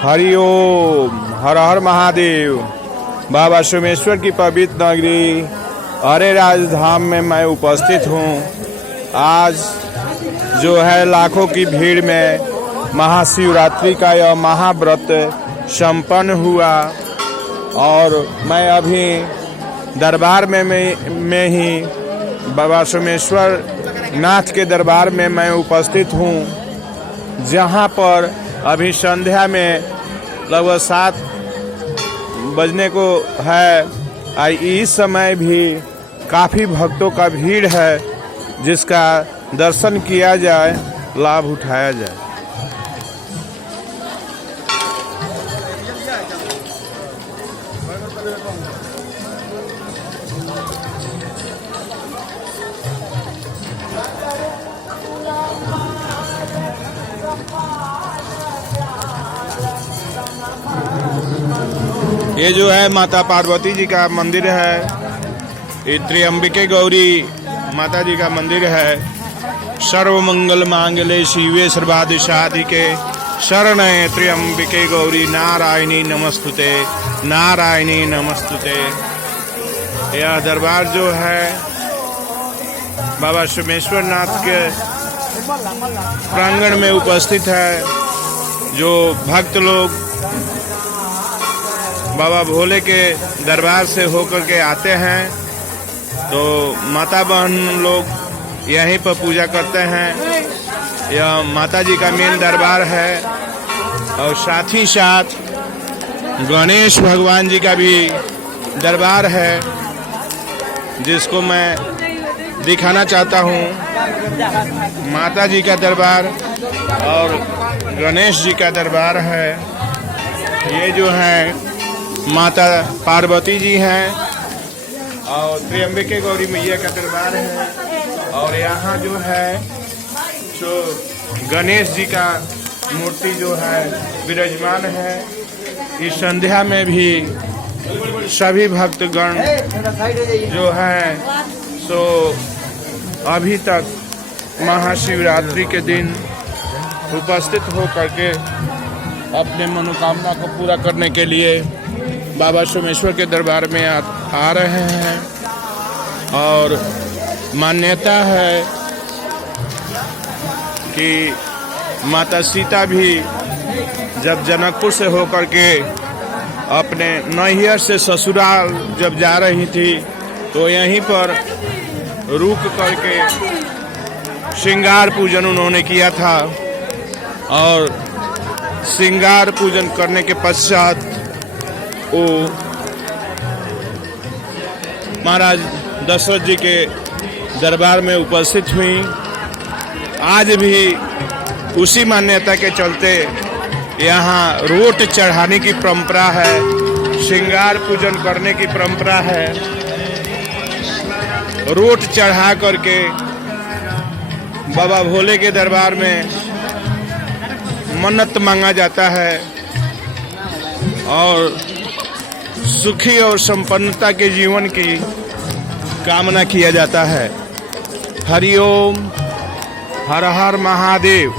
हरि ओम, हर हर महादेव। बाबा सोमेश्वर की पवित्र नगरी अरे राजधाम में मैं उपस्थित हूँ। आज जो है लाखों की भीड़ में महाशिवरात्रि का यह महाव्रत संपन्न हुआ और मैं अभी दरबार में ही बाबा सोमेश्वर नाथ के दरबार में मैं उपस्थित हूँ, जहाँ पर अभी संध्या में लगभग 7 बजने को है। इस समय भी काफ़ी भक्तों का भीड़ है, जिसका दर्शन किया जाए, लाभ उठाया जाए। ये जो है माता पार्वती जी का मंदिर है, ये त्र्यंबिके गौरी माता जी का मंदिर है। सर्व मंगल मांगले शिवे सर्वादि साधिके शरण्ये त्र्यंबिके गौरी नारायणी नमस्तुते, नारायणी नमस्तुते। यह दरबार जो है बाबा सोमेश्वर नाथ के प्रांगण में उपस्थित है। जो भक्त लोग बाबा भोले के दरबार से होकर के आते हैं, तो माता बहन लोग यहीं पर पूजा करते हैं। यह माता जी का मेन दरबार है और साथ ही साथ गणेश भगवान जी का भी दरबार है, जिसको मैं दिखाना चाहता हूँ। माता जी का दरबार और गणेश जी का दरबार है। ये जो है माता पार्वती जी हैं और त्र्यंबिके गौरी मैया का दरबार है। और यहाँ जो है जो गणेश जी का मूर्ति जो है विराजमान है। इस संध्या में भी सभी भक्तगण जो है तो अभी तक महाशिवरात्रि के दिन उपस्थित हो करके अपने मनोकामना को पूरा करने के लिए बाबा सोमेश्वर के दरबार में आ रहे हैं। और मान्यता है कि माता सीता भी जब जनकपुर से होकर के अपने नैहर से ससुराल जब जा रही थी, तो यहीं पर रुक करके श्रृंगार पूजन उन्होंने किया था। और श्रृंगार पूजन करने के पश्चात वो महाराज दशरथ जी के दरबार में उपस्थित हुई। आज भी उसी मान्यता के चलते यहाँ रोट चढ़ाने की परंपरा है, श्रृंगार पूजन करने की परंपरा है। रोट चढ़ा करके बाबा भोले के दरबार में मन्नत मांगा जाता है और सुखी और संपन्नता के जीवन की कामना किया जाता है। हरि ओम, हर हर महादेव।